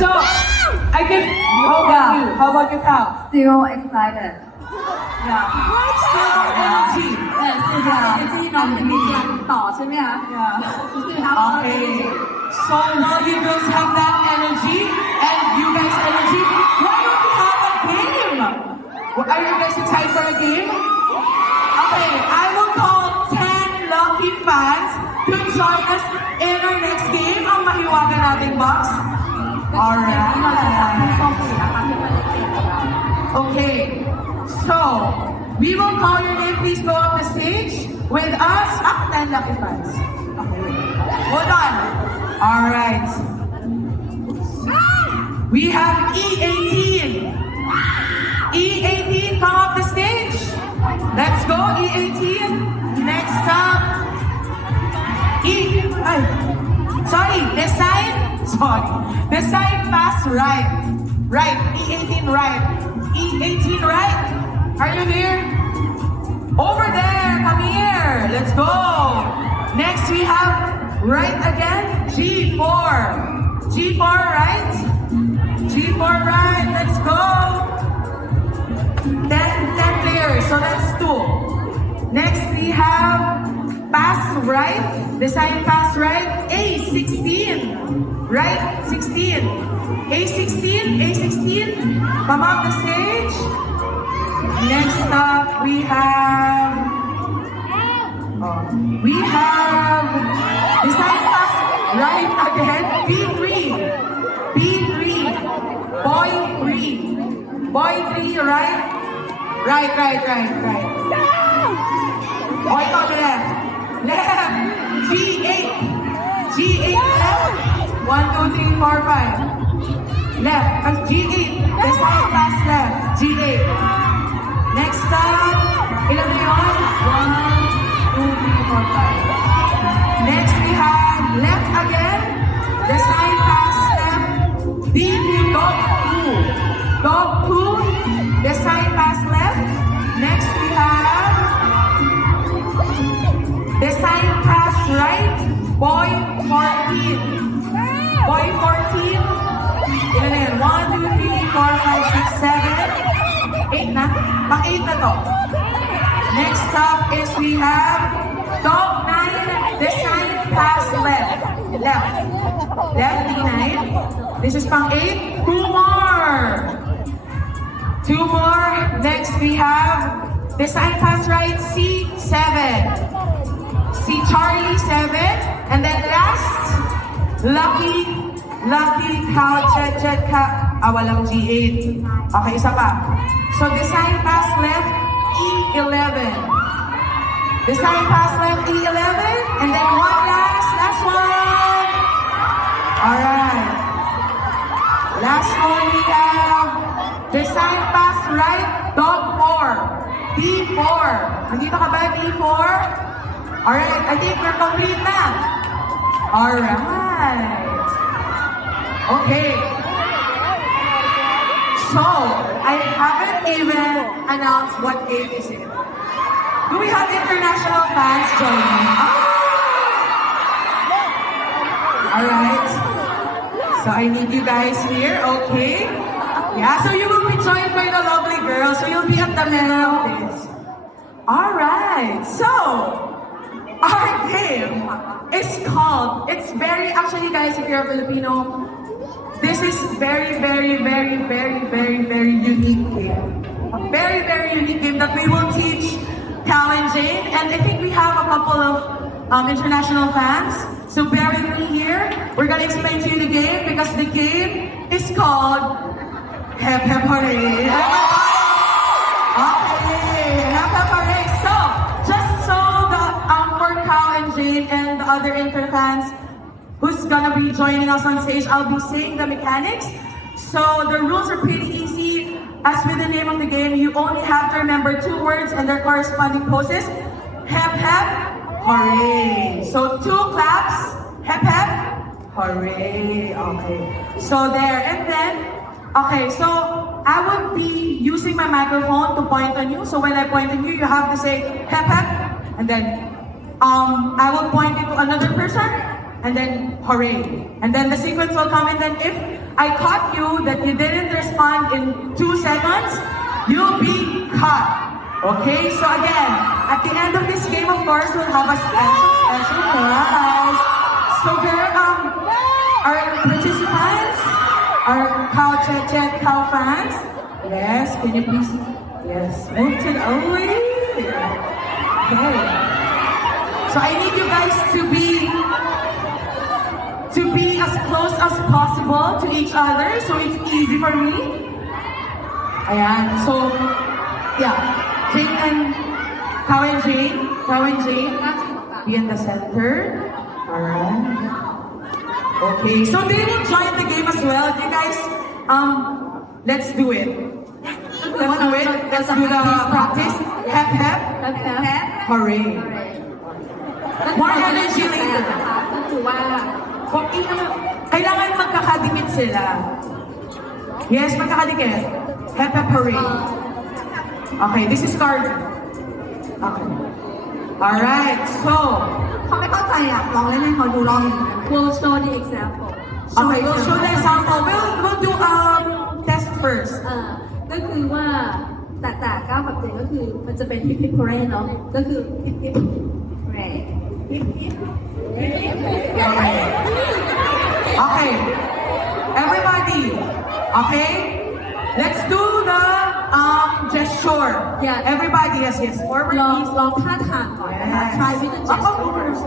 So, I can, how about you, Cal? Still excited. Yeah. Still energy. 是的ที่น้องจะมีพลังต่อใช่ไหมคะ Yeah. Okay. So while you girls have that energy and you guys energy, why don't we have a game? Are you guys excited for a game? Okay, I will call 10 lucky fans to join us in our next game. Ang mahiwaga nating box. Alright. Okay. So, we will call your name. Please go up the stage with us. 10 lucky fans. Okay. Hold on. Alright. We have E18. E18, come up the stage. Let's go, E18. Next up. Decide fast right. Right, E18 right. E18 right. Are you here? Over there, come here. Let's go. Next we have right again, G4. G4 right. G4 right, let's go. 10 players, so that's 2. Next we have pass right, design pass right, A16. Right, 16. A16, come up the stage. Next up we have design pass right again, B3. Boy 3, right? Right. Boy to the left. G8 left. 1, 2, 3, 4, 5. Left. G8. Design pass left. G8. Next up. Ilan na yun? 1, 2, 3, 4, 5. Next we have left again. Design pass left. Dog 2. Design pass left. Next we have design pass right. Boy 14. Boy 14. Ilan na yan? 1, 2, 3, 4, 5, 6, 7. 8 na? Pang-8 na to. Next up is we have dog 9. Design pass left. Left D9. This is pang-8. 2 more. Next we have design pass right, C7. C Charlie 7. And then last, Lucky Cow, Jet Cow. Walang G8. Okay, isa pa. So design pass left, E11. Design pass left, E11. And then last one. Alright. Last one we have design pass right, dog 4. D4. Nandito ka ba, D4? Alright, I think we're complete na. Alright. Okay. So, I haven't even announced what game is it. Do we have international fans joining? Alright. So, I need you guys here, okay? Yeah, so you will be joined by the lovely girls. So you'll be at the middle of this. Alright, so our game is called, actually guys, if you're a Filipino, this is very unique game. A very unique game that we will teach Cal and Jane. And I think we have a couple of international fans. So bear with me here. We're gonna explain to you the game because the game is called Hep Hep Hooray! Okay, Hep Hep Hooray! So, just so for Cal and Jane and the other Inter fans who's gonna be joining us on stage, I'll be saying the mechanics. So, the rules are pretty easy. As with the name of the game, you only have to remember 2 words and their corresponding poses. Hep Hep Hooray! So, 2 claps. Hep Hep Hooray! Okay. So, there. And then, okay, so I would be using my microphone to point on you. So when I point on you, you have to say hep hep, and then I will point it to another person, and then hooray. And then the sequence will come, and then if I caught you that you didn't respond in 2 seconds, you'll be cut. Okay, so again, at the end of this game, of course, we'll have a special prize. So there, our participants, our Cow Chet Cow fans, yes, can you please, yes, move to the other way. Okay. So I need you guys to be as close as possible to each other, so it's easy for me. Ayan, so, yeah. Jane and Cow and Jane, be in the center. Alright. Okay, so they will join the game as well. You guys, let's do it. Let's do it. Let's do the practice. Hep hep. Hooray. More energy later. ก็คือว่า Kailangan magkakadikit sila. Yes, magkakadikit. Hep hep hooray. Okay, this is card. Okay. Alright, so. เขาไม่เข้าใจอ่ะลองเล่นให้เขาดูลอง We'll show the example Okay, we'll show the example. We'll do test first. ก็คือว่าแต่ก้าวกับเจนก็คือมันจะเป็นฮิปฮิปโรเนาะก็คือฮิปฮิปเรฮิปฮิป Okay. Okay. Everybody. Okay. Let's do the gesture. Yeah. Everybody, yes. Forward, ลอง please. ลองท่าทางก่อนนะคะ Yes. try with the gesture first.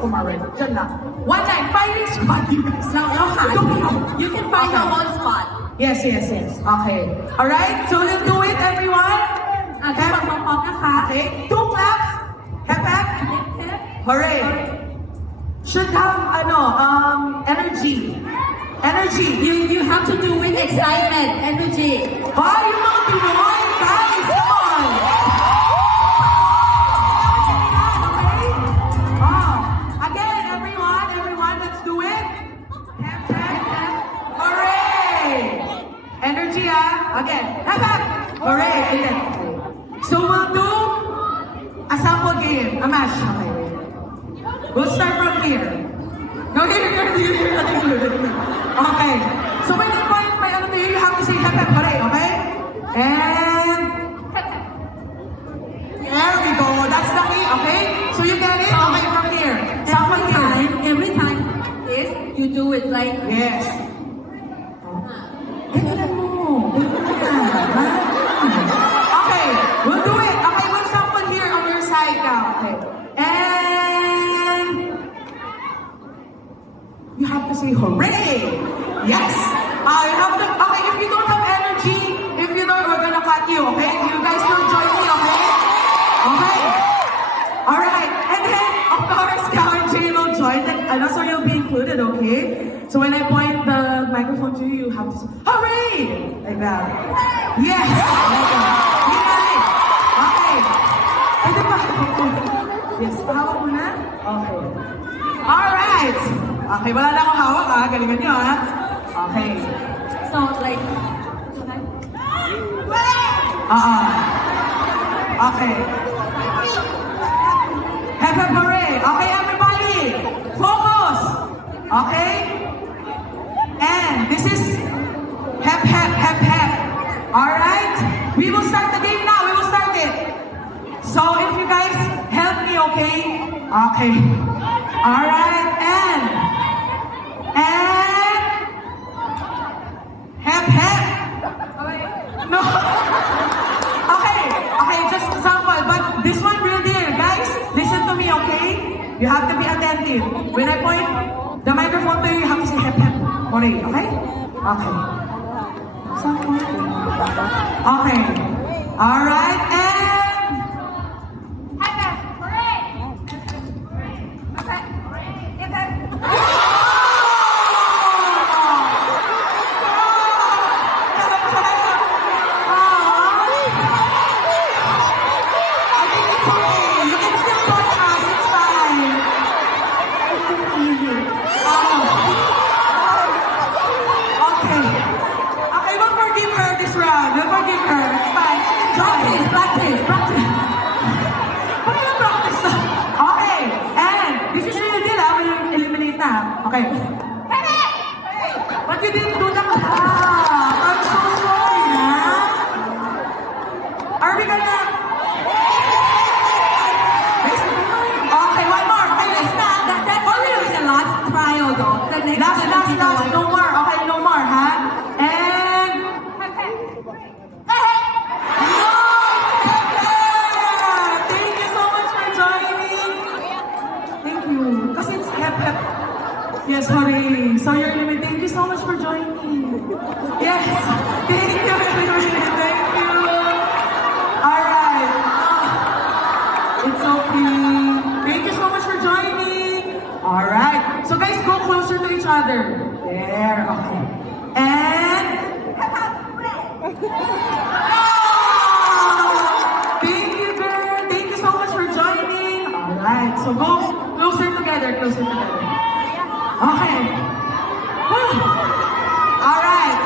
Diyan lang. One time, firing squad. You guys. เราหา you can find your own spot Yes. Okay. Alright, so we'll do it, everyone. ทุกคนพร้อมๆนะคะ Okay. 2 claps. Hep hep. Hooray. Should have, energy. Energy. You have to do with excitement energy Why you not doing it, guys? Come on. Again, everyone, let's do it. Hep, hep. Hooray! Energy, again. Hep, hep. Hooray. Again. So we'll do a sample game, a mash. Okay. We'll start from here. No, here. Okay. So when you point my ano to you have to say hep hep hooray, okay? And there we go. That's the key, okay? So you get it? Okay, from here. Sample here. every time is you do it like Yes. Okay, we'll do it. Okay, we'll sample here on your side now. Okay. And you have to say hooray. Yes. You have to. Okay, if you don't have energy, if you don't, we're gonna cut you. Okay. You guys will join me. Okay. Okay. All right. And then, of course, Cow and Jane will join. And also, you'll be included. Okay. So when I point the microphone to you, you have to say hooray like that. Yes. Like that. You got it. Okay. And then, yes. Hawak mo na. Okay. All right. Okay, wala na akong hawak galingan niyo Okay. so like Okay. Hep hep hooray. Okay, everybody. Focus. Okay? And this is hep hep hep hep. Alright? We will start the game now. We will start it. So if you guys help me, okay? Okay. Alright, and hep hep. No. Okay, just sample. But this one real deal, guys. Listen to me, okay? You have to be attentive. When I point the microphone to you, you have to say hep hep. Hooray, okay? Okay. Okay. Alright, and hep hep. Hooray. Okay. Hep hep. Okay. But you didn't do the Yes. Thank you. Thank you. All right. It's okay. Thank you so much for joining. All right. So guys, go closer to each other. There. Okay. And thank you, girl. Thank you so much for joining. All right. So go closer together. Closer together. Okay. Whew. All right.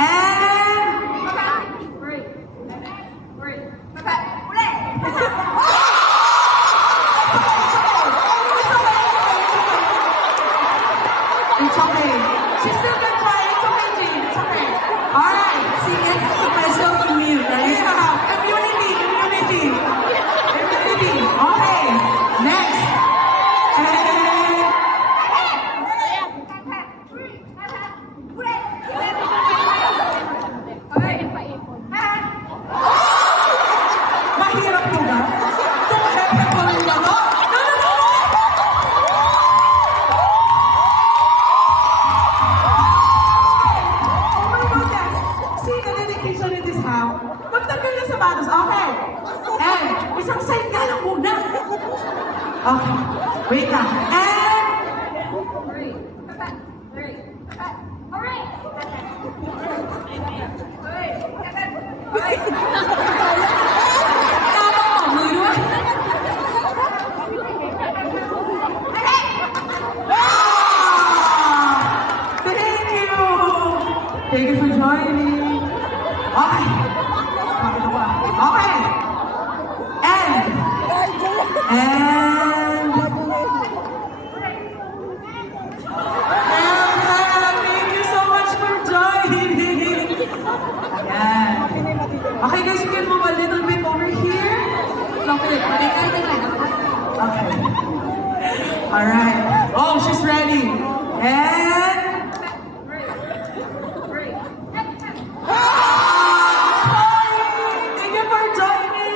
And it's okay. She still can try. It's okay, Jane. It's okay. All right. See, it's special to me, right? Yeah. Immunity. Okay. Next. Mahirap po ba? Tumahirap ko rin ba? No! Oh my goodness! See the dedication in this house? Magtanggal yung sapatos. Okay. And, isang side nga lang muna. Okay. Wait lang. And, tama mo,มือด้วย Thank you! Thank you for joining. Okay. Okay. And thank you so much for joining. Ayan. Okay guys, you can move a little bit over here. ลองเปิดมาใกล้ๆกันหน่อยนะคะ Okay. All right. Oh, she's ready. And thank you for joining.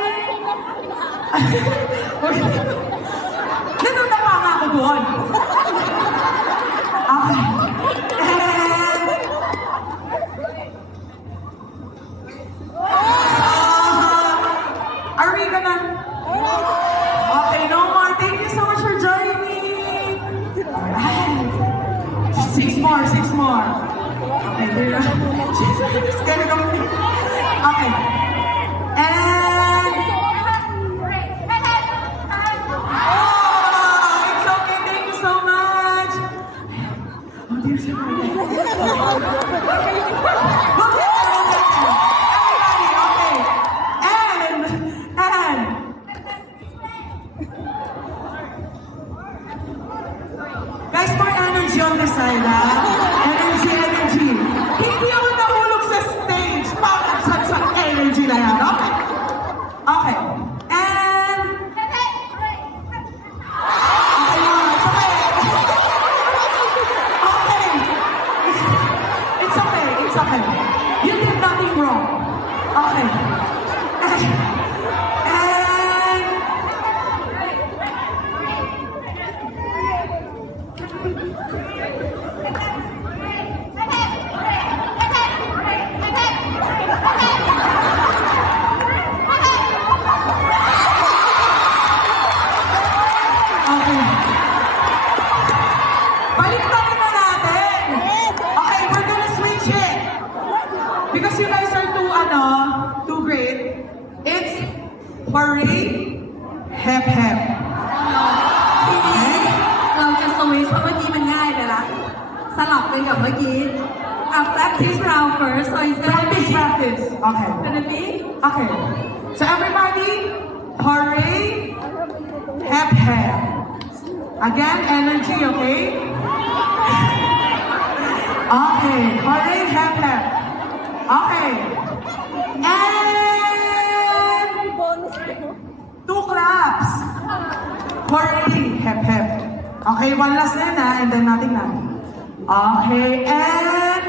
Natutapa nga ako doon. Okay. And are we gonna? Okay, no more. Thank you so much for joining. Alright. Six more. Okay, here. She's gonna go. Okay. And oh, it's okay. Thank you so much. Oh, dear, sorry. Everybody, okay. And guys, more energy on this side, ha? Energy. Hindi ako nahulog sa stage para sa energy na yan, okay? Okay. And okay, it's okay. Okay. It's okay. You did nothing wrong. Okay. And okay. Balik-balik na natin. Okay, we're gonna switch it. Because you guys are too great. It's parade, hep hep. เราจะสวิชเพราะเมื่อกี้มันง่ายไปละสลับกันกับเมื่อกี้ practice round first so it's gonna be Practice. Okay. gonna be Okay. So everybody, parade, hep hep. Again, energy, okay? Okay, parade, hep hep. Okay. And 2 claps. Parade, hep hep. Okay, one last na na, and then nothing na. Okay, and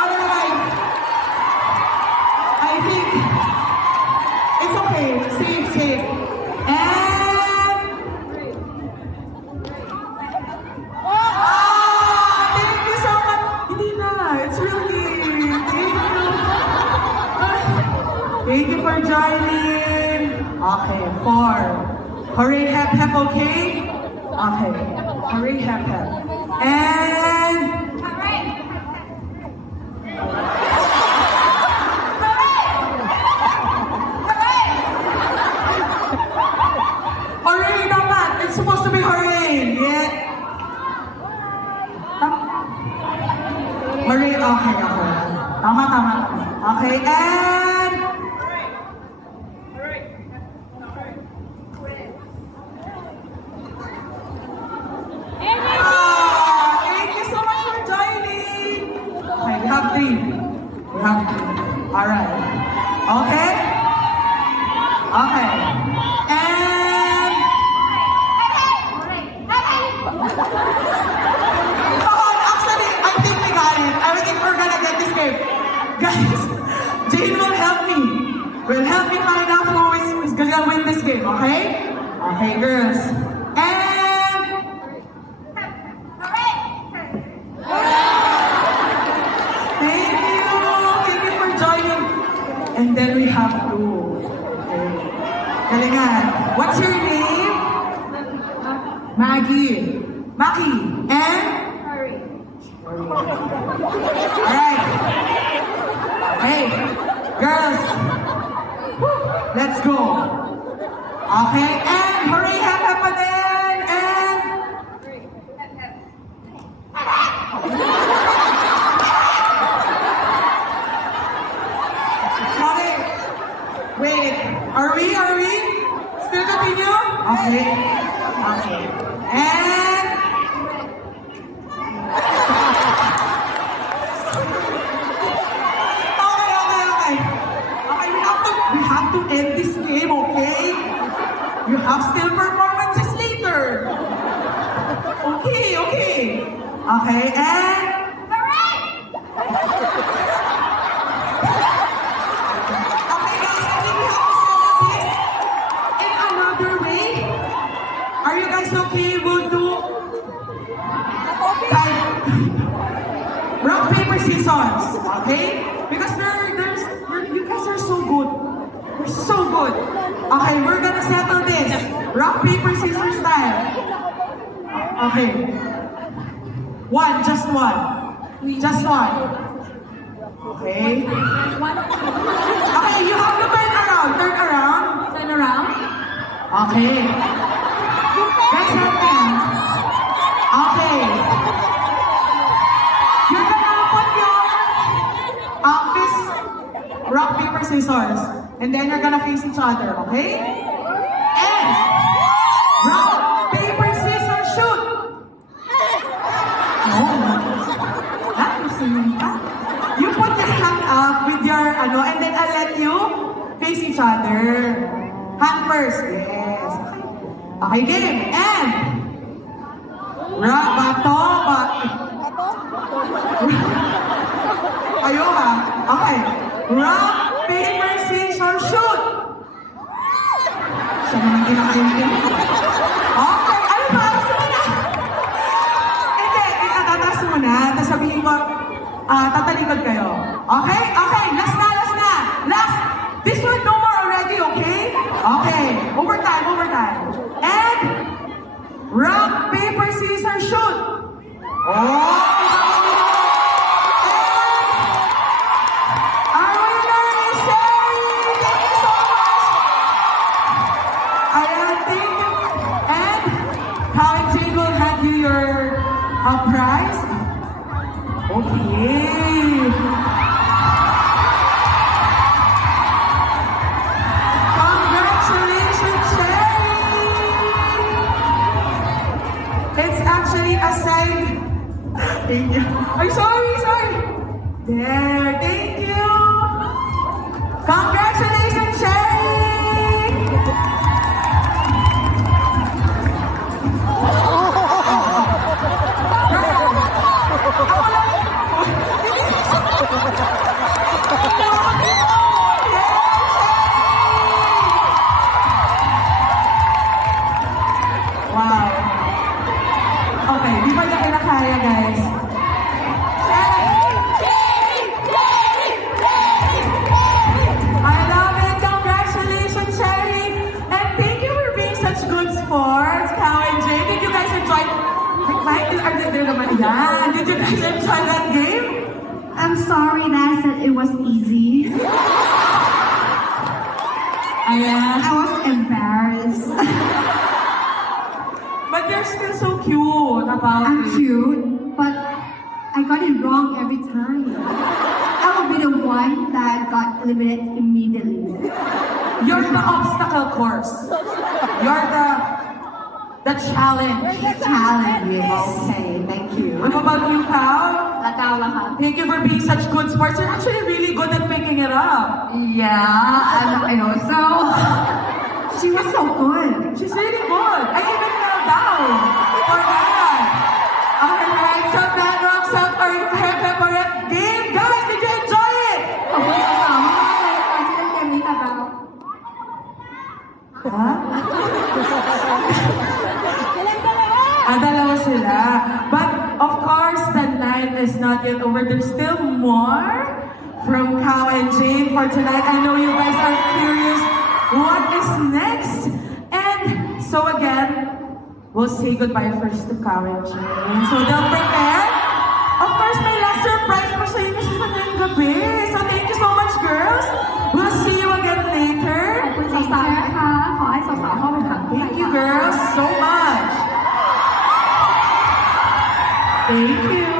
alright. I think it's okay. Safe. And Hooray, hep, hep, okay? Okay. Hooray, hep, hep. And... Hooray naman! It's supposed to be hooray! Yeah. Hooray, okay, okay. Tama, tama. Okay, and... Thank you so much for joining! Okay, we have three. We have three. Alright. Okay? Okay. And... Oh, actually, I think we got it. I think we're gonna get this game. Guys, Jane will help me. Will help me find out who is gonna win this game, okay? Okay, girls. And... Thank you for joining. And then we have to... Okay. Galingan. What's your name? Maggie. Maki. And? Alright. Hey, girls. Let's go. Okay, and hooray, hep, hep, again. And... Okay. Wait. Are we? Still continue? Okay. Okay. And... We have to end this game, okay? You have still performances later. Okay. Okay, and... Okay, guys, I think we have to settle this in another way. Are you guys okay? We'll do... rock, paper, scissors, okay? Because you guys are so good. You're so good. Okay, we're gonna settle this. Rock, paper, scissors style. Okay. Just one. Just one. Okay. Okay, you have to turn around. Turn around. Okay. That's happening. Okay. You're gonna put your fist, rock, paper, scissors. And then you're gonna face each other, okay? And rock, paper, scissors, shoot! You put your hand up with your and then I'll let you face each other. Hand first, yes. Okay, game. And rock, bato. Ayoko. Okay. Rock, paper, scissors, shoot! Siya naman kinakain. Okay, ano ba? Gusto mo na? Hindi, tataas muna. Tapos sabihin ko, tatalikod kayo. Okay? Okay, last na. Last! This one, no more already, okay? Okay, overtime. And, rock, paper, scissors, shoot! Oh! A prize? Okay. Congratulations, Sherry! It's actually a sign. Thank you. I'm sorry. There, thank you. Congratulations, Sherry! Wow. Okay, di ba niya kinakaya, guys? Sherry! Ayan. Did you guys enjoy that game? I'm sorry that I said it was easy. Ayan. I was embarrassed. But you're still so cute about I'm it. cute, but I got it wrong every time. I will be the one that got eliminated immediately. You're the obstacle course. You're the challenge. Challenge. Okay, thank you. What about you, Pao? แล้วก้าวล่ะคะ Thank you for being such good sports. You're actually really good at picking it up. Yeah, I know. So she was so good. She's really good. I even knelt down for that. Alright, so that wraps up our Pepperette game. Guys, did you enjoy it? ขอบคุณสาวๆมากๆเลยนะคะที่เล่นเกมนี้กับเรา Dalawa sila. But of course, the night is not yet over. There's still more from Kao and Jane for tonight. I know you guys are curious what is next. And so again, we'll say goodbye first to Kao and Jane. So they'll prepare. Of course, may last surprise pa sa inyo sa ngayong gabi. So thank you so much, girls. We'll see you again later. ขอบคุณสาวๆนะคะ ขอให้สาวๆเข้าไปพักที่ Thank you, girls, so much. Thank you.